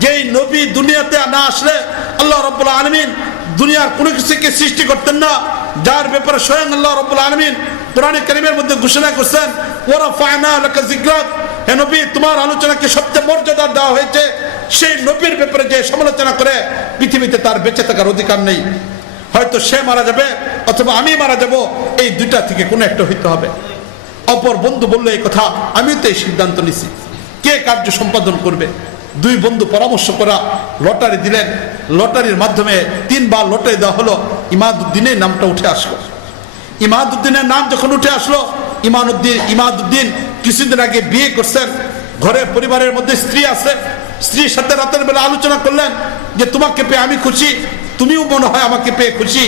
যে এই নবী দুনিয়াতে না আসলে আল্লাহ রাব্বুল আলামিন দুনিয়ার কোনো কিছুকে সৃষ্টি করতেন না, যার ব্যাপারে স্বয়ং আল্লাহ রাব্বুল আলামিন কোরআনে কারীমের মধ্যে ঘোষণা করছেন ওয়া রাফা'না লাকা যিকরাক, হে নবী তোমার আলোচনাকে সবচেয়ে মর্যাদা দেওয়া হয়েছে। সেই নবীর ব্যাপারে যে সমালোচনা করে পৃথিবীতে তার বেঁচে থাকার অধিকার নেই। হয়তো সে মারা যাবে অথবা আমি মারা যাব, এই দুইটা থেকে কোনো একটা হইতে হবে। অপর বন্ধু বললো এই কথা, আমি তো এই সিদ্ধান্ত নিছি, কে কার্য সম্পাদন করবে? দুই বন্ধু পরামর্শ করা লটারি দিলেন। লটারির মাধ্যমে 3 বার লটারি দেওয়া হলো। ইমাদউদ্দিনের নামটা উঠে আসলো। ইমাদউদ্দিনের নাম যখন উঠে আসলো, ইমাদউদ্দিন কিছুদিন আগে বিয়ে করছেন। ঘরে পরিবারের মধ্যে স্ত্রী আছে। স্ত্রীর সাথে রাতের বেলা আলোচনা করলেন যে তোমাকে পেয়ে আমি খুশি, তুমিও মনে হয় আমাকে পেয়ে খুশি,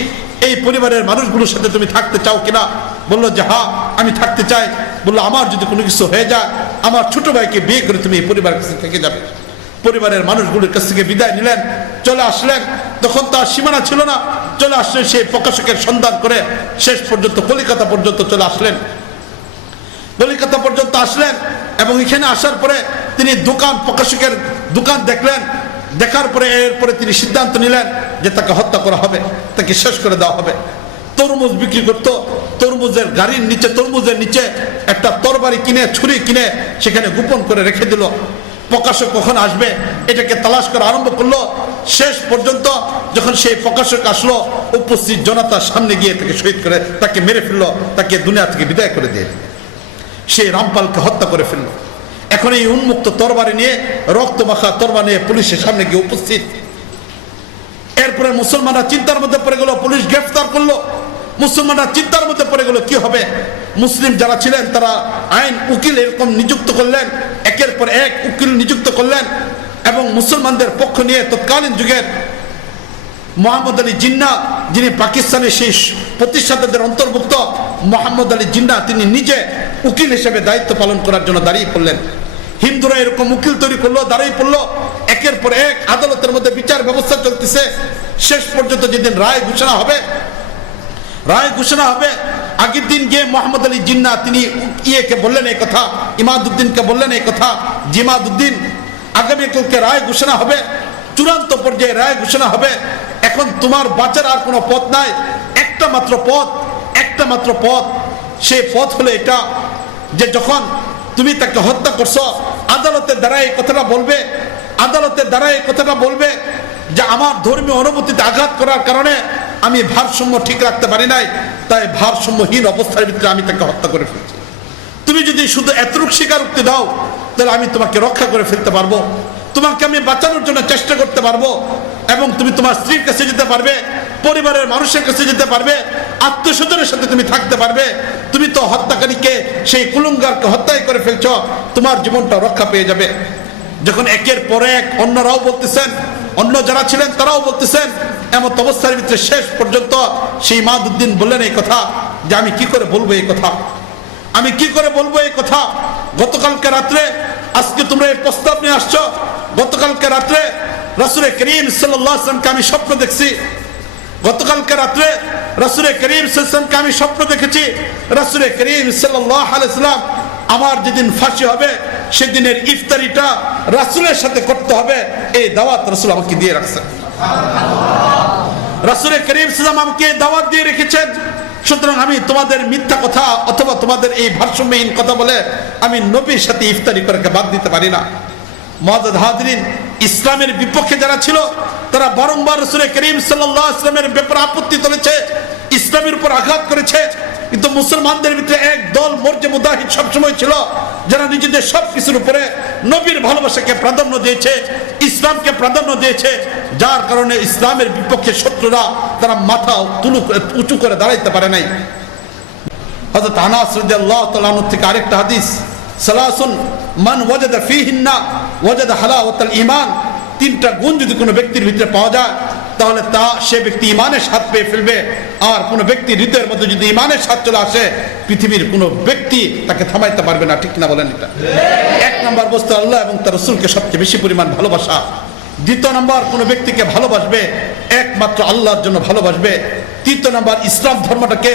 এই পরিবারের মানুষগুলোর সাথে তুমি থাকতে চাও কিনা? বললো যে হ্যাঁ আমি থাকতে চাই। বললো আমার যদি কোনো কিছু হয়ে যায়, আমার ছোট ভাইকে বিয়ে করে তুমি এই পরিবারের কাছে থেকে যাবে। পরিবারের মানুষগুলোর কাছ থেকে বিদায় নিলেন, চলে আসলেন। তখন তার সীমানা ছিল না, চলে আসলেন সেই প্রকাশকের সন্ধান করে শেষ পর্যন্ত কলিকাতা পর্যন্ত চলে আসলেন। কলিকাতা পর্যন্ত আসলেন এবং এখানে আসার পরে তিনি প্রকাশকের দোকান দেখলেন। দেখার পরে এরপরে তিনি সিদ্ধান্ত নিলেন যে তাকে হত্যা করা হবে, তাকে শেষ করে দেওয়া হবে। তরমুজ বিক্রি করত, তরমুজের গাড়ির নিচে, তরমুজের নিচে একটা তরবারি কিনে, ছুরি কিনে সেখানে গোপন করে রেখে দিল। প্রকাশক কখন আসবে এটাকে তালাশ করা আরম্ভ করলো। শেষ পর্যন্ত যখন সেই প্রকাশক আসলো, উপস্থিত জনতার সামনে গিয়ে তাকে শহীদ করে, তাকে মেরে ফেললো, তাকে দুনিয়া থেকে বিদায় করে দিয়ে সেই রামপালকে হত্যা করে ফেললো। এখন এই উন্মুক্ত তরবারি নিয়ে, রক্ত মাখা তরবারি নিয়ে পুলিশের সামনে গিয়ে উপস্থিত। এরপরে মুসলমানরা চিন্তার মধ্যে পড়ে গেল, পুলিশ গ্রেফতার করলো। মুসলমানরা চিন্তার মধ্যে পড়ে গেল কি হবে। মুসলিম যারা ছিলেন তারা আইন উকিল এরকম নিযুক্ত করলেন, একের পর এক উকিল নিযুক্ত করলেন এবং মুসলমানদের পক্ষ নিয়ে তৎকালীন যুগের মোহাম্মদ আলী জিন্নাহ, যিনি পাকিস্তানের সেই প্রতিষ্ঠাতাদের অন্তর্ভুক্ত মোহাম্মদ আলী জিন্নাহ, তিনি নিজে উকিল হিসেবে দায়িত্ব পালন করার জন্য দাঁড়িয়ে পড়লেন। হিন্দুরা এরকম উকিল তৈরি করলো, দাঁড়িয়ে পড়লো। একের পর এক আদালতের মধ্যে বিচার ব্যবস্থা চলতেছে। শেষ পর্যন্ত যেদিন রায় ঘোষণা হবে, আগের দিন গিয়ে মোহাম্মদ আলী জিন্নাহ তিনি ইয়েকে বললেন এই কথা, ইমাদউদ্দিনকে বললেন এই কথা, ইমাদউদ্দিন আগামীকালকে রায় ঘোষণা হবে, চূড়ান্ত পর্যায়ে রায় ঘোষণা হবে। এখন তোমার বাঁচার আর কোনো পথ নাই, একটা মাত্র পথ। সেই পথ হলো এটা যে যখন তুমি তাকে হত্যা করছো, আদালতের দ্বারা এই কথাটা বলবে যে আমার ধর্মীয় অনুভূতিতে আঘাত করার কারণে আমি ভারসাম্য ঠিক রাখতে পারি নাই, তাই ভারসাম্যহীন অবস্থার ভিতরে আমি তাকে হত্যা করে ফেলছি। তুমি যদি শুধু এতটুকু স্বীকারোক্তি দাও, তাহলে আমি তোমাকে রক্ষা করে ফেলতে পারবো, তোমাকে আমি বাঁচানোর জন্য চেষ্টা করতে পারবো এবং তুমি তোমার স্ত্রীর কাছে যেতে পারবে, পরিবারের মানুষের কাছে যেতে পারবে, আত্মীয় স্বজনের সাথে তুমি থাকতে পারবে। তুমি তো হত্যাকারীকে, সেই কুলঙ্গারকে হত্যাই করে ফেলছ, তোমার জীবনটা রক্ষা পেয়ে যাবে। যখন একের পর এক অন্যরাও বলতেছেন, অন্য যারা ছিলেন তারাও বলতেছেন, এমন অবস্থার ভিতরে শেষ পর্যন্ত সেই ইমাদউদ্দিন বললেন এই কথা যে আমি কি করে বলবো এই কথা। গতকালকে রাত্রে, আজকে তোমরা এই প্রস্তাব নিয়ে আসছো, গতকালকে রাত্রে রাসূল করিম সাল্লাল্লাহু আলাইহি ওয়াসাল্লামকে আমি স্বপ্ন দেখছি। গতকালকে রাত্রে রাসূল করিম সাল্লাল্লাহু আলাইহি ওয়াসাল্লামকে আমি স্বপ্ন দেখেছি। রাসূল করিম সাল্লাল্লাহু আলাইহি ওয়াসাল্লাম আমার যেদিন ফাঁসি হবে সেদিনের ইফতারিটা রাসূলের সাথে করতে হবে, এই দাওয়াত রাসূল আমাকে দিয়ে রাখছেন। রাসূল করিম সাল্লাল্লাহু আলাইহি ওয়াসাল্লাম আমাকে দাওয়াত দিয়ে রেখেছেন। সুতরাং আমি তোমাদের মিথ্যা কথা অথবা তোমাদের এই ভারসাম্যহীন কথা বলে আমি নবীর সাথে ইফতারি করে বাদ দিতে পারি না। মুআজ্জাজ হাজিরিন, ইসলামের বিপক্ষে যারা ছিল তারা বারংবার রাসূল করিম সাল্লাল্লাহু আলাইহি ওয়াসাল্লামের ব্যাপারে আপত্তি তুলেছে, ইসলামের উপর আঘাত করেছে। কিন্তু মুসলমানদের ভিতরে এক দল মর্জে মুদাহিদ সবসময় ছিল, যারা নিজেদের সবকিছুর উপরে নবীর ভালোবাসাকে প্রাধান্য দিয়েছে, ইসলামকে প্রাধান্য দিয়েছে, যার কারণে ইসলামের বিপক্ষে শত্রুরা তারা মাথা উঁচু করে দাঁড়াইতে পারে নাই। হযরত আনাস রাদিয়াল্লাহু তাআলা আনহু থেকে আরেকটা হাদিস, সালাসুন মান ওয়াজাদা ফীহিন্না ওয়াজাদা হালাওয়াতাল ঈমান, তিনটা গুণ যদি কোনো ব্যক্তির ভিতরে পাওয়া যায় তাহলে সে ব্যক্তি ইমানের স্বাদ পেয়ে ফেলবে। আর কোনো ব্যক্তি হৃদয়ের মধ্যে যদি ইমানের স্বাদ চলে আসে, পৃথিবীর কোনো ব্যক্তি তাকে থামাইতে পারবে না। ঠিক না বলেন? এটা এক নম্বর বস্তু আল্লাহ এবং তার রাসূলকে সবচেয়ে বেশি পরিমাণ ভালোবাসা। দ্বিতীয় নম্বর, কোনো ব্যক্তিকে ভালোবাসবে একমাত্র আল্লাহর জন্য ভালোবাসবে। তৃতীয় নম্বর, ইসলাম ধর্মটাকে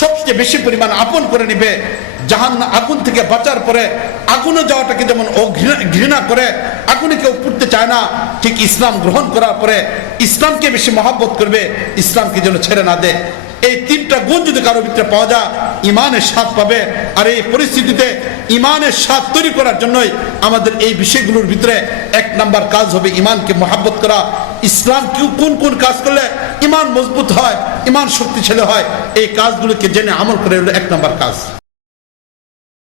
সবচেয়ে বেশি পরিমাণ আপন করে নিবে। জাহান্নাম আগুন থেকে বাঁচার পরে আগুনে যাওয়াটাকে যেমন ঘৃণা করে, আগুনে কেউ পুড়তে চায় না, ঠিক ইসলাম গ্রহণ করার পরে ইসলামকে বেশি মহব্বত করবে, ইসলামকে যেন ছেড়ে না দেয়। এই তিনটা গুণ যদি কারো ভিতরে পাওয়া যায়, ইমানের স্বাদ পাবে। আর এই পরিস্থিতিতে ইমানের স্বাদ তৈরি করার জন্যই আমাদের এই বিষয়গুলোর ভিতরে এক নাম্বার কাজ হবে ইমানকে মহব্বত করা। ইসলাম কোন কোন কাজ করলে ইমান মজবুত হয়, ইমান শক্তিশালী হয়, এই কাজগুলোকে জেনে আমল করে হলো এক নাম্বার কাজ।